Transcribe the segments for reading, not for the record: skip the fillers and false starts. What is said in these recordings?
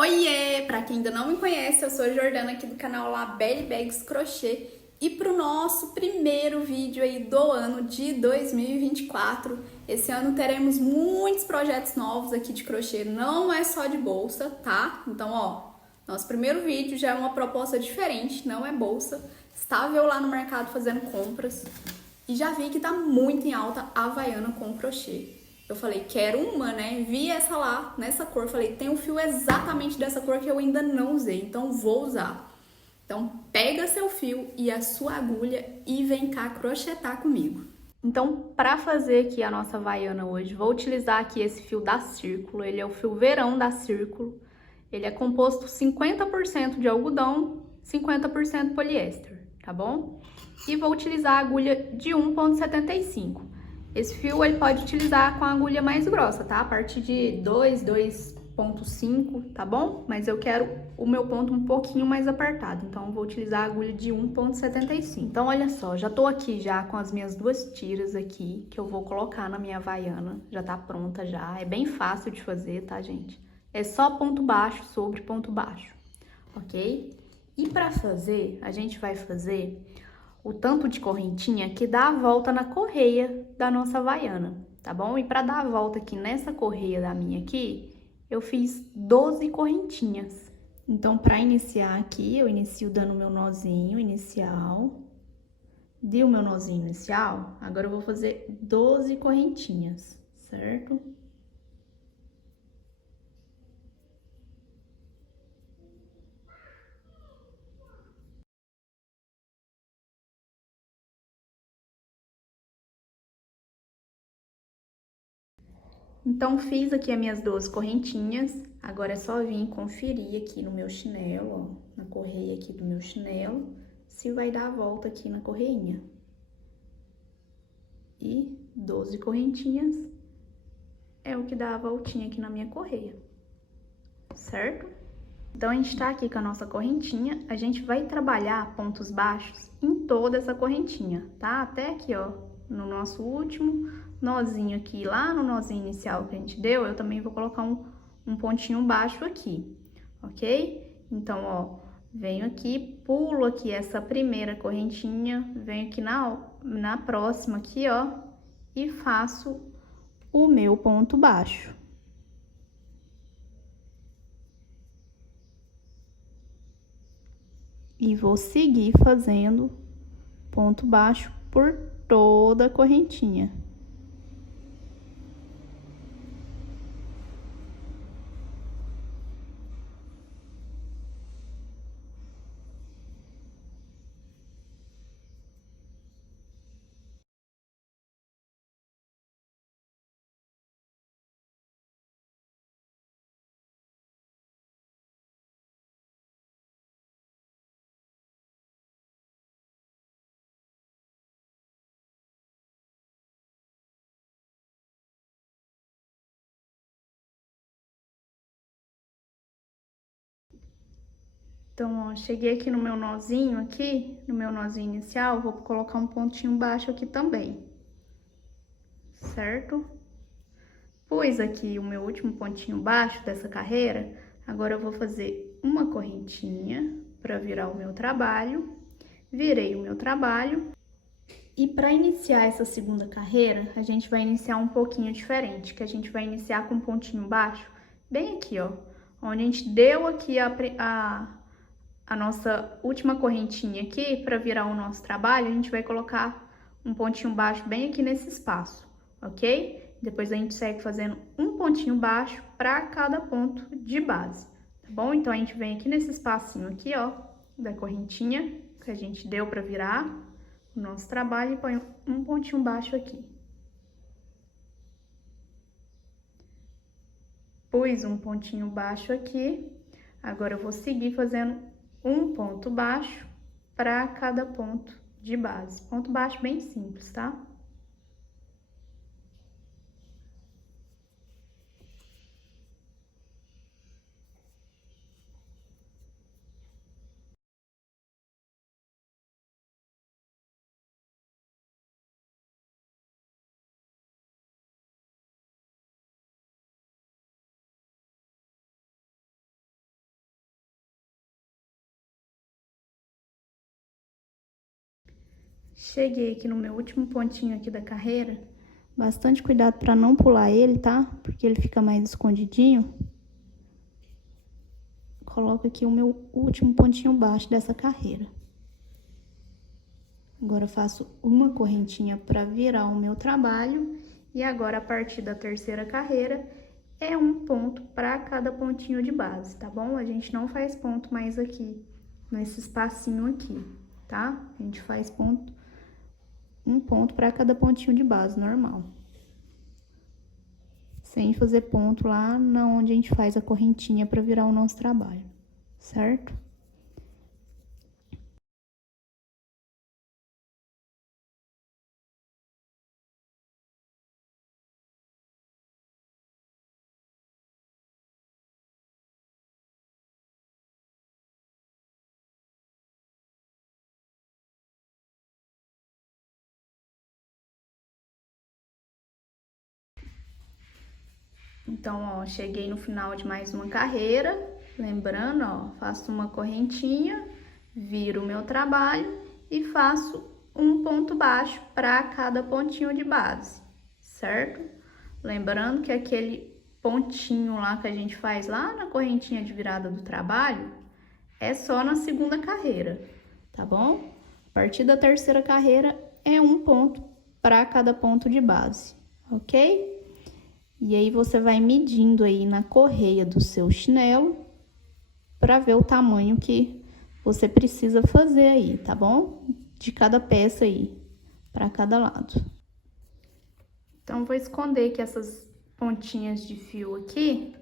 Oiê! Pra quem ainda não me conhece, eu sou a Jordana aqui do canal Labelle Bags Crochê e pro nosso primeiro vídeo aí do ano de 2024. Esse ano teremos muitos projetos novos aqui de crochê, não é só de bolsa, tá? Então, ó, nosso primeiro vídeo já é uma proposta diferente, não é bolsa. Estava eu lá no mercado fazendo compras e já vi que tá muito em alta a Havaiana com crochê. Eu falei, quero uma, né? Vi essa lá, nessa cor. Falei, tem um fio exatamente dessa cor que eu ainda não usei, então vou usar. Então, pega seu fio e a sua agulha e vem cá crochetar comigo. Então, para fazer aqui a nossa Havaiana hoje, vou utilizar aqui esse fio da Círculo. Ele é o fio verão da Círculo. Ele é composto 50% de algodão, 50% poliéster, tá bom? E vou utilizar a agulha de 1,75. Esse fio ele pode utilizar com a agulha mais grossa, tá? A partir de 2,5, tá bom? Mas eu quero o meu ponto um pouquinho mais apertado, então eu vou utilizar a agulha de 1,75. Então, olha só, já tô aqui já com as minhas duas tiras aqui, que eu vou colocar na minha Havaiana. Já tá pronta já, é bem fácil de fazer, tá, gente? É só ponto baixo sobre ponto baixo, ok? E para fazer, a gente vai fazer o tanto de correntinha que dá a volta na correia da nossa Havaiana, tá bom? E para dar a volta aqui nessa correia da minha aqui, eu fiz 12 correntinhas. Então, para iniciar aqui, eu inicio dando meu nozinho inicial. Dei o meu nozinho inicial, agora eu vou fazer 12 correntinhas, certo? Então, fiz aqui as minhas 12 correntinhas, agora é só vir conferir aqui no meu chinelo, ó, na correia aqui do meu chinelo, se vai dar a volta aqui na correinha. E 12 correntinhas é o que dá a voltinha aqui na minha correia, certo? Então, a gente tá aqui com a nossa correntinha, a gente vai trabalhar pontos baixos em toda essa correntinha, tá? Até aqui, ó, no nosso último nozinho aqui, lá no nozinho inicial que a gente deu, eu também vou colocar um pontinho baixo aqui, ok? Então, ó, venho aqui, pulo aqui essa primeira correntinha, venho aqui na próxima aqui, ó, e faço o meu ponto baixo. E vou seguir fazendo ponto baixo por toda a correntinha. Então, ó, cheguei aqui no meu nozinho aqui, no meu nozinho inicial, vou colocar um pontinho baixo aqui também, certo? Pus aqui o meu último pontinho baixo dessa carreira, agora eu vou fazer uma correntinha para virar o meu trabalho. Virei o meu trabalho. E para iniciar essa segunda carreira, a gente vai iniciar um pouquinho diferente, que a gente vai iniciar com um pontinho baixo, bem aqui, ó, onde a gente deu aqui a nossa última correntinha aqui, para virar o nosso trabalho, a gente vai colocar um pontinho baixo bem aqui nesse espaço, ok? Depois a gente segue fazendo um pontinho baixo para cada ponto de base, tá bom? Então, a gente vem aqui nesse espacinho aqui, ó, da correntinha que a gente deu para virar o nosso trabalho e põe um pontinho baixo aqui. Pus um pontinho baixo aqui, agora eu vou seguir fazendo um ponto baixo para cada ponto de base. Ponto baixo bem simples, tá? Cheguei aqui no meu último pontinho aqui da carreira. Bastante cuidado para não pular ele, tá? Porque ele fica mais escondidinho. Coloco aqui o meu último pontinho baixo dessa carreira. Agora faço uma correntinha para virar o meu trabalho. E agora, a partir da terceira carreira, é um ponto para cada pontinho de base, tá bom? A gente não faz ponto mais aqui, nesse espacinho aqui, tá? A gente faz um ponto para cada pontinho de base, normal. Sem fazer ponto lá onde a gente faz a correntinha para virar o nosso trabalho, certo? Então, ó, cheguei no final de mais uma carreira, lembrando, ó, faço uma correntinha, viro o meu trabalho e faço um ponto baixo para cada pontinho de base, certo? Lembrando que aquele pontinho lá que a gente faz lá na correntinha de virada do trabalho é só na segunda carreira, tá bom? A partir da terceira carreira é um ponto para cada ponto de base, ok? E aí, você vai medindo aí na correia do seu chinelo para ver o tamanho que você precisa fazer aí, tá bom? De cada peça aí, para cada lado. Então, vou esconder aqui essas pontinhas de fio aqui,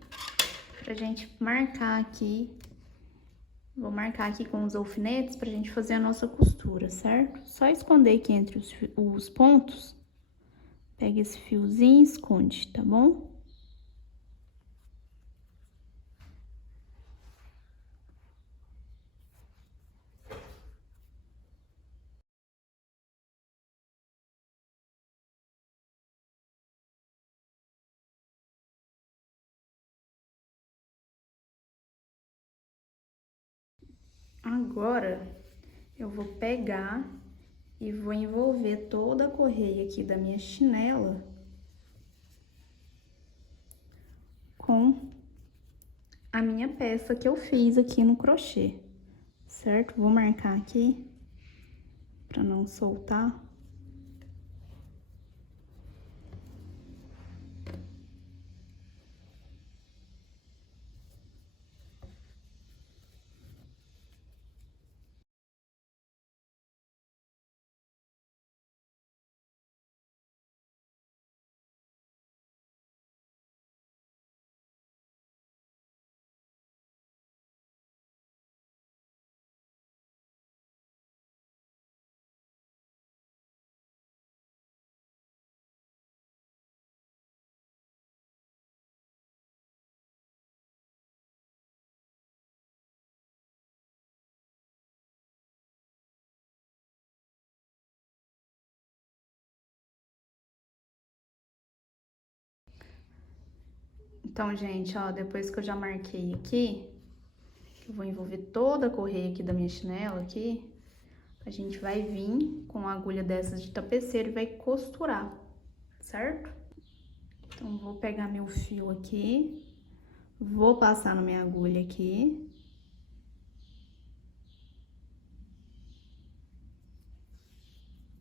pra gente marcar aqui. Vou marcar aqui com os alfinetes pra gente fazer a nossa costura, certo? Só esconder aqui entre os pontos. Pega esse fiozinho e esconde, tá bom? Agora, eu vou pegar e vou envolver toda a correia aqui da minha chinela com a minha peça que eu fiz aqui no crochê, certo? Vou marcar aqui pra não soltar. Então, gente, ó, depois que eu já marquei aqui, eu vou envolver toda a correia aqui da minha chinela aqui, a gente vai vir com a agulha dessas de tapeceiro e vai costurar, certo? Então, vou pegar meu fio aqui, vou passar na minha agulha aqui.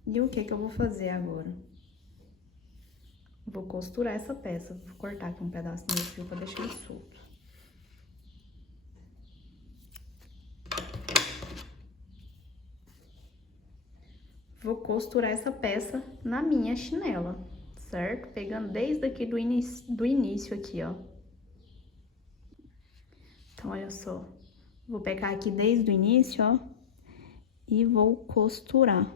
E o que que eu vou fazer agora? Vou costurar essa peça, vou cortar aqui um pedaço do meu fio pra deixar ele solto. Vou costurar essa peça na minha chinela, certo? Pegando desde aqui do início aqui, ó. Então, olha só. Vou pegar aqui desde o início, ó, e vou costurar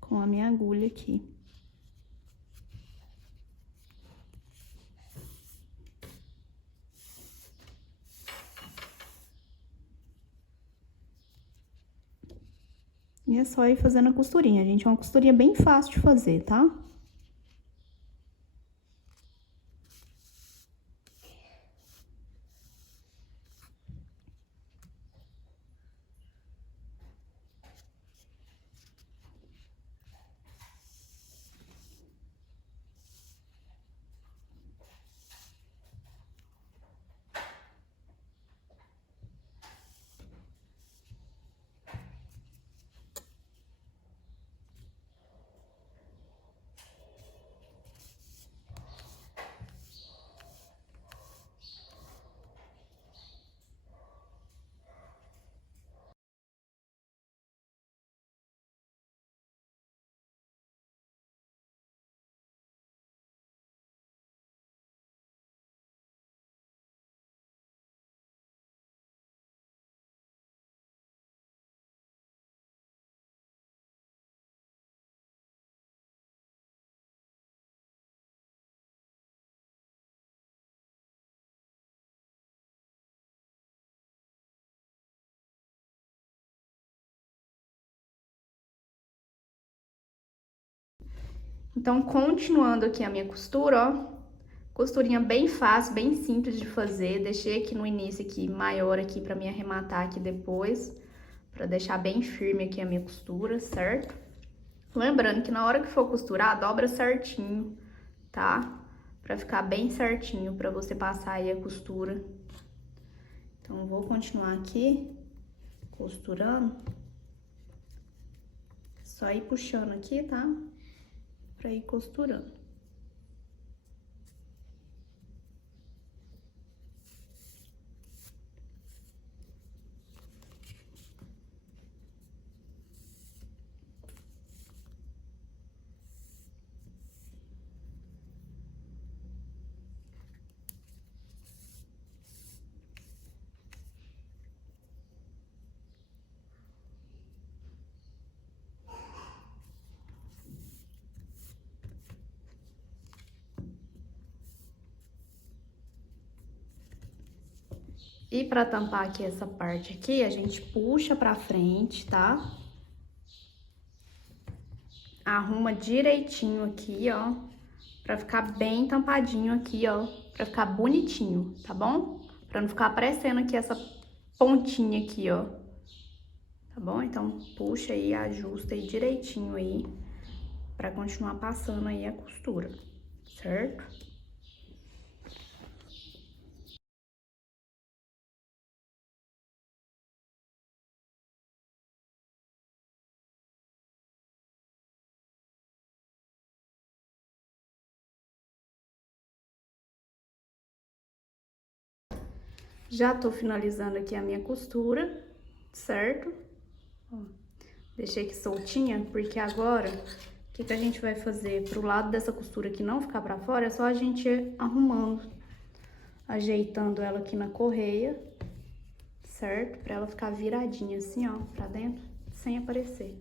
com a minha agulha aqui. E é só ir fazendo a costurinha, gente. É uma costurinha bem fácil de fazer, tá? Então, continuando aqui a minha costura, ó. Costurinha bem fácil, bem simples de fazer. Deixei aqui no início aqui maior aqui pra me arrematar aqui depois, pra deixar bem firme aqui a minha costura, certo? Lembrando que na hora que for costurar, dobra certinho, tá? Pra ficar bem certinho, pra você passar aí a costura. Então, vou continuar aqui costurando. Só ir puxando aqui, tá? Pra ir costurando. E pra tampar aqui essa parte aqui, a gente puxa pra frente, tá? Arruma direitinho aqui, ó, pra ficar bem tampadinho aqui, ó, pra ficar bonitinho, tá bom? Pra não ficar aparecendo aqui essa pontinha aqui, ó, tá bom? Então, puxa aí, ajusta aí direitinho aí, pra continuar passando aí a costura, certo? Já tô finalizando aqui a minha costura, certo? Ó, deixei aqui soltinha, porque agora, o que a gente vai fazer? Pro lado dessa costura aqui não ficar pra fora, é só a gente ir arrumando, ajeitando ela aqui na correia, certo? Pra ela ficar viradinha assim, ó, pra dentro, sem aparecer.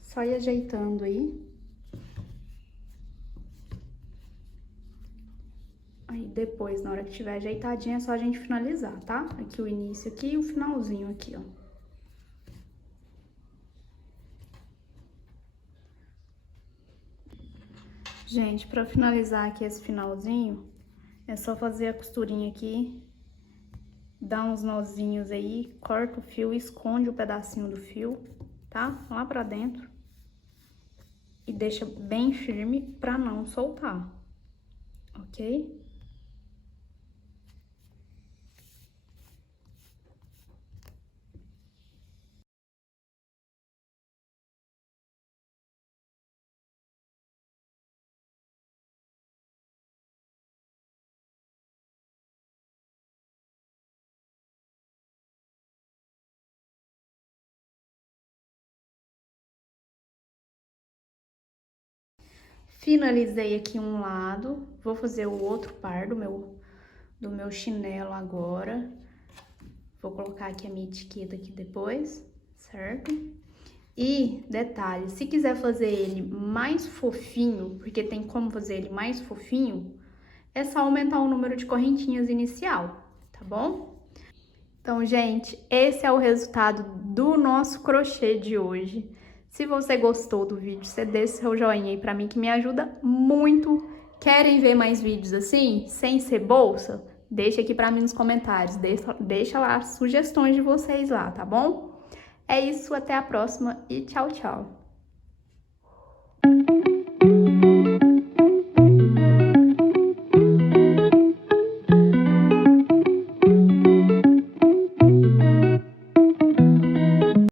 Só ir ajeitando aí. Aí depois, na hora que tiver ajeitadinha, é só a gente finalizar, tá? Aqui o início aqui e o finalzinho aqui, ó. Gente, pra finalizar aqui esse finalzinho, é só fazer a costurinha aqui, dá uns nozinhos aí, corta o fio, esconde o pedacinho do fio, tá? Lá pra dentro. E deixa bem firme pra não soltar, ok? Finalizei aqui um lado, vou fazer o outro par do meu chinelo agora. Vou colocar aqui a minha etiqueta aqui depois, certo? E, detalhe, se quiser fazer ele mais fofinho, porque tem como fazer ele mais fofinho, é só aumentar o número de correntinhas inicial, tá bom? Então, gente, esse é o resultado do nosso crochê de hoje. Se você gostou do vídeo, você deixa seu joinha aí pra mim, que me ajuda muito. Querem ver mais vídeos assim, sem ser bolsa? Deixa aqui pra mim nos comentários, deixa lá as sugestões de vocês lá, tá bom? É isso, até a próxima e tchau, tchau!